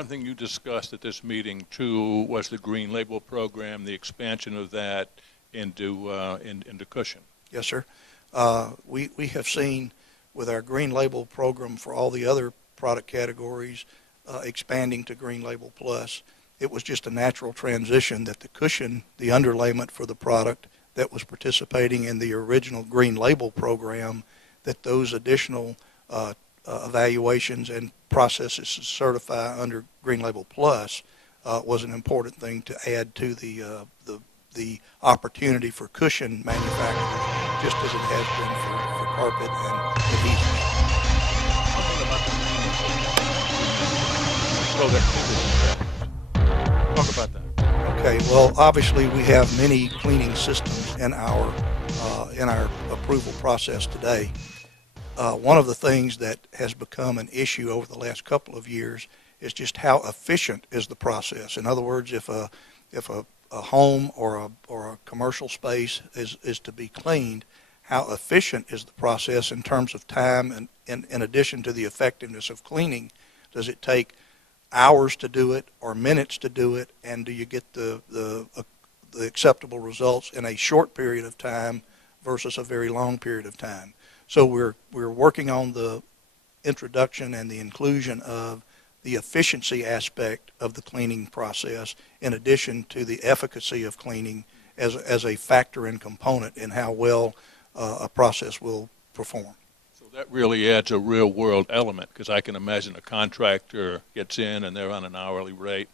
One thing you discussed at this meeting, too, was the Green Label program, the expansion of that into cushion. Yes, sir. We have seen with our Green Label program for all the other product categories expanding to Green Label Plus. It was just a natural transition that the cushion, the underlayment for the product that was participating in the original Green Label program, that those additional evaluations and processes to certify under Green Label Plus was an important thing to add to the opportunity for cushion manufacturers, just as it has been for carpet and adhesive. Talk about that. Okay, well, obviously we have many cleaning systems in our approval process today. One of the things that has become an issue over the last couple of years is just how efficient is the process. In other words, if a home or a commercial space is to be cleaned, how efficient is the process in terms of time, and in addition to the effectiveness of cleaning? Does it take hours to do it or minutes to do it, and do you get the acceptable results in a short period of time versus a very long period of time? So we're working on the introduction and the inclusion of the efficiency aspect of the cleaning process, in addition to the efficacy of cleaning as a factor and component in how well a process will perform. So that really adds a real-world element, because I can imagine a contractor gets in and they're on an hourly rate.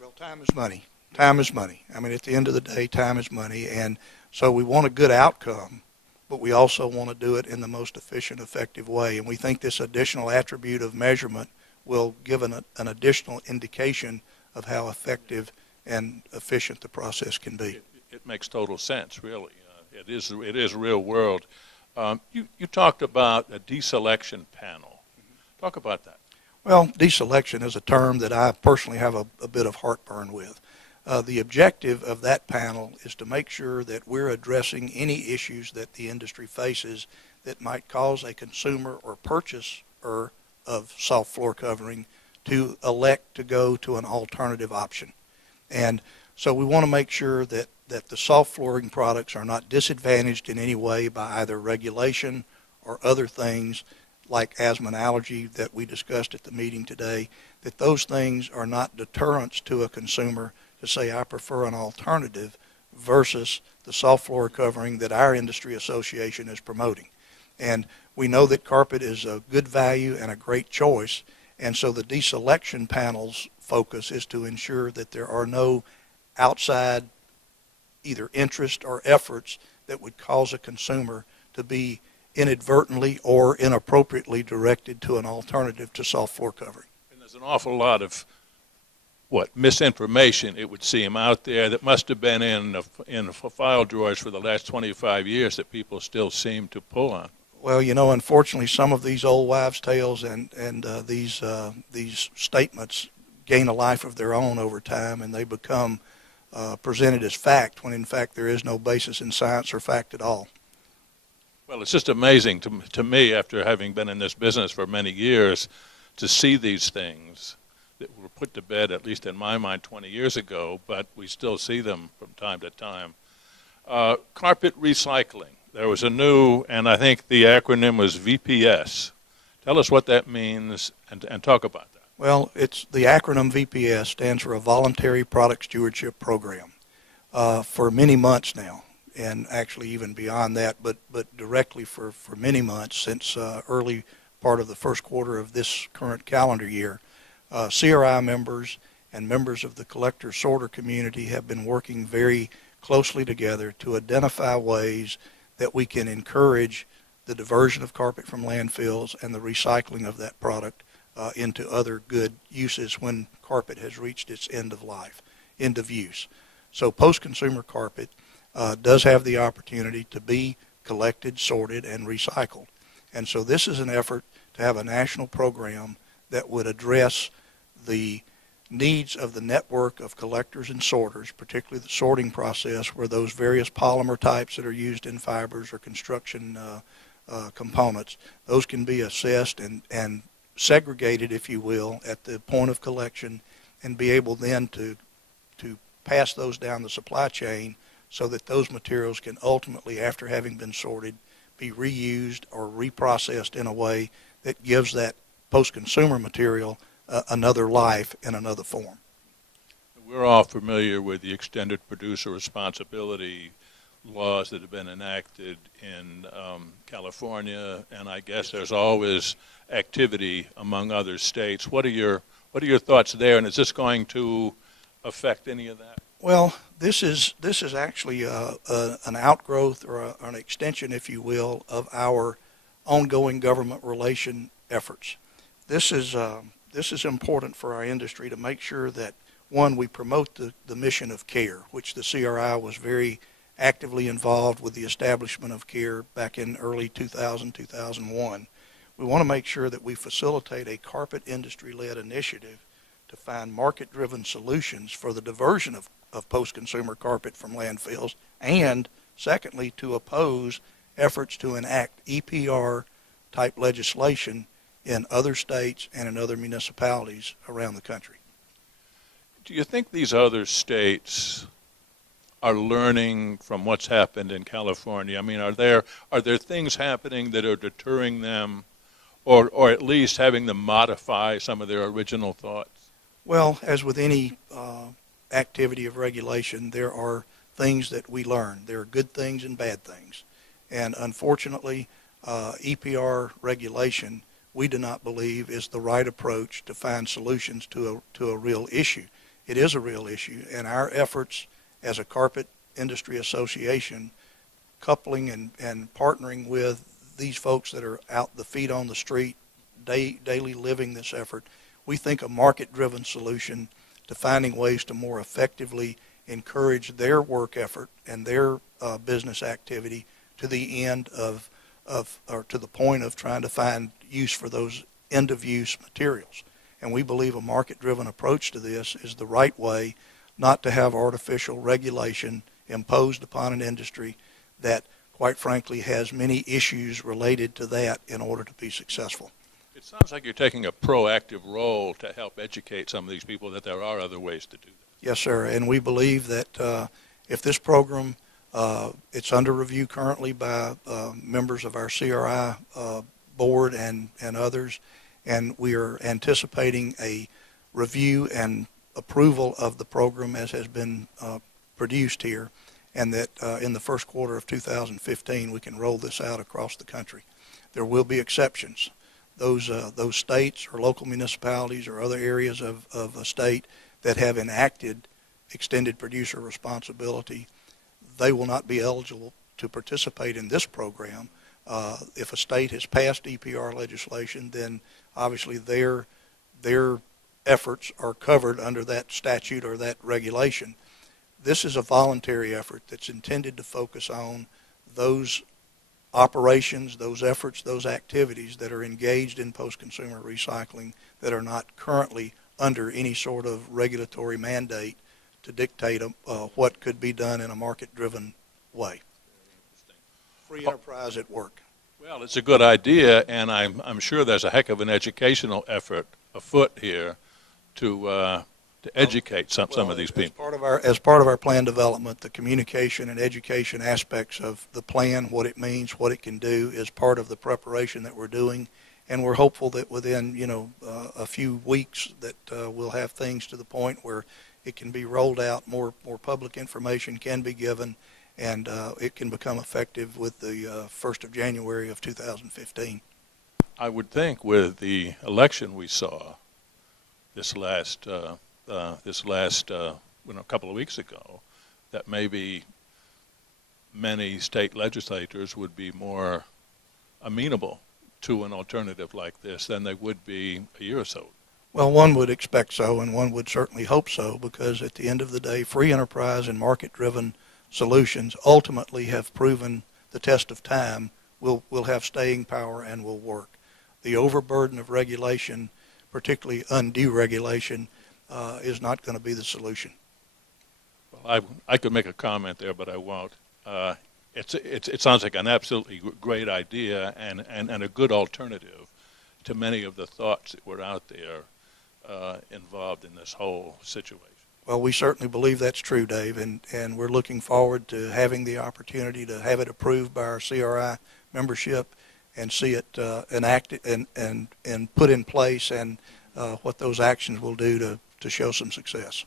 Well, time is money. Time is money. I mean, at the end of the day, time is money, and so we want a good outcome, but we also want to do it in the most efficient, effective way. And we think this additional attribute of measurement will give an additional indication of how effective and efficient the process can be. It makes total sense, really. It is real world. You talked about a deselection panel. Talk about that. Well, deselection is a term that I personally have a bit of heartburn with. The objective of that panel is to make sure that we're addressing any issues that the industry faces that might cause a consumer or purchaser of soft floor covering to elect to go to an alternative option. And so we want to make sure that the soft flooring products are not disadvantaged in any way by either regulation or other things like asthma and allergy that we discussed at the meeting today, that those things are not deterrents to a consumer to say, I prefer an alternative versus the soft floor covering that our industry association is promoting. And we know that carpet is a good value and a great choice, and so the deselection panel's focus is to ensure that there are no outside either interest or efforts that would cause a consumer to be inadvertently or inappropriately directed to an alternative to soft floor covering. And there's an awful lot of misinformation, it would seem, out there that must have been in file drawers for the last 25 years that people still seem to pull on. Well, you know, unfortunately, some of these old wives' tales and these statements gain a life of their own over time, and they become presented as fact when, in fact, there is no basis in science or fact at all. Well, it's just amazing to me, after having been in this business for many years, to see these things that were put to bed, at least in my mind, 20 years ago, but we still see them from time to time. Carpet recycling. There was a new, and I think the acronym was VPS. Tell us what that means and talk about that. Well, it's the acronym VPS stands for a Voluntary Product Stewardship Program for many months now, and actually even beyond that, but directly for many months since early part of the first quarter of this current calendar year. CRI members and members of the collector sorter community have been working very closely together to identify ways that we can encourage the diversion of carpet from landfills and the recycling of that product into other good uses when carpet has reached its end of life, end of use. So post-consumer carpet does have the opportunity to be collected, sorted, and recycled. And so this is an effort to have a national program that would address the needs of the network of collectors and sorters, particularly the sorting process where those various polymer types that are used in fibers or construction components, those can be assessed and segregated, if you will, at the point of collection, and be able then to pass those down the supply chain so that those materials can ultimately, after having been sorted, be reused or reprocessed in a way that gives that post-consumer material another life in another form. We're all familiar with the extended producer responsibility laws that have been enacted in California, and I guess there's always activity among other states. What are your thoughts there, and is this going to affect any of that? Well, this is actually an outgrowth or an extension, if you will, of our ongoing government relation efforts. This is important for our industry to make sure that, one, we promote the mission of CARE, which the CRI was very actively involved with the establishment of CARE back in early 2000, 2001. We want to make sure that we facilitate a carpet industry-led initiative to find market-driven solutions for the diversion of post-consumer carpet from landfills, and secondly, to oppose efforts to enact EPR-type legislation in other states and in other municipalities around the country. Do you think these other states are learning from what's happened in California? I mean, are there things happening that are deterring them, or at least having them modify some of their original thoughts? Well, as with any activity of regulation, there are things that we learn. There are good things and bad things. And unfortunately, EPR regulation, we do not believe is the right approach to find solutions to a real issue. It is a real issue, and our efforts as a carpet industry association, coupling and partnering with these folks that are out the feet on the street, daily living this effort, we think a market-driven solution to finding ways to more effectively encourage their work effort and their business activity to the end of or to the point of trying to find use for those end-of-use materials. And we believe a market-driven approach to this is the right way, not to have artificial regulation imposed upon an industry that, quite frankly, has many issues related to that in order to be successful. It sounds like you're taking a proactive role to help educate some of these people that there are other ways to do that. Yes, sir, and we believe that if this program, it's under review currently by members of our CRI board and others, and we are anticipating a review and approval of the program as has been produced here, and that in the first quarter of 2015 we can roll this out across the country. There will be exceptions. Those states or local municipalities or other areas of a state that have enacted extended producer responsibility, they will not be eligible to participate in this program. If a state has passed EPR legislation, then obviously their efforts are covered under that statute or that regulation. This is a voluntary effort that's intended to focus on those operations, those efforts, those activities that are engaged in post-consumer recycling that are not currently under any sort of regulatory mandate to dictate what could be done in a market-driven way. Free enterprise at work. Well, it's a good idea, and I'm sure there's a heck of an educational effort afoot here to educate some of these people. As part of our plan development, the communication and education aspects of the plan, what it means, what it can do, is part of the preparation that we're doing, and we're hopeful that within a few weeks that we'll have things to the point where it can be rolled out, more public information can be given, and it can become effective with the 1st of January of 2015. I would think with the election we saw this last a couple of weeks ago, that maybe many state legislators would be more amenable to an alternative like this than they would be a year or so. Well, one would expect so, and one would certainly hope so, because at the end of the day, free enterprise and market-driven solutions ultimately have proven the test of time, will have staying power and will work. The overburden of regulation, particularly undue regulation, is not going to be the solution. Well, I could make a comment there, but I won't. It sounds like an absolutely great idea and a good alternative to many of the thoughts that were out there involved in this whole situation. Well, we certainly believe that's true, Dave, and we're looking forward to having the opportunity to have it approved by our CRI membership and see it enacted and put in place, and what those actions will do to show some success.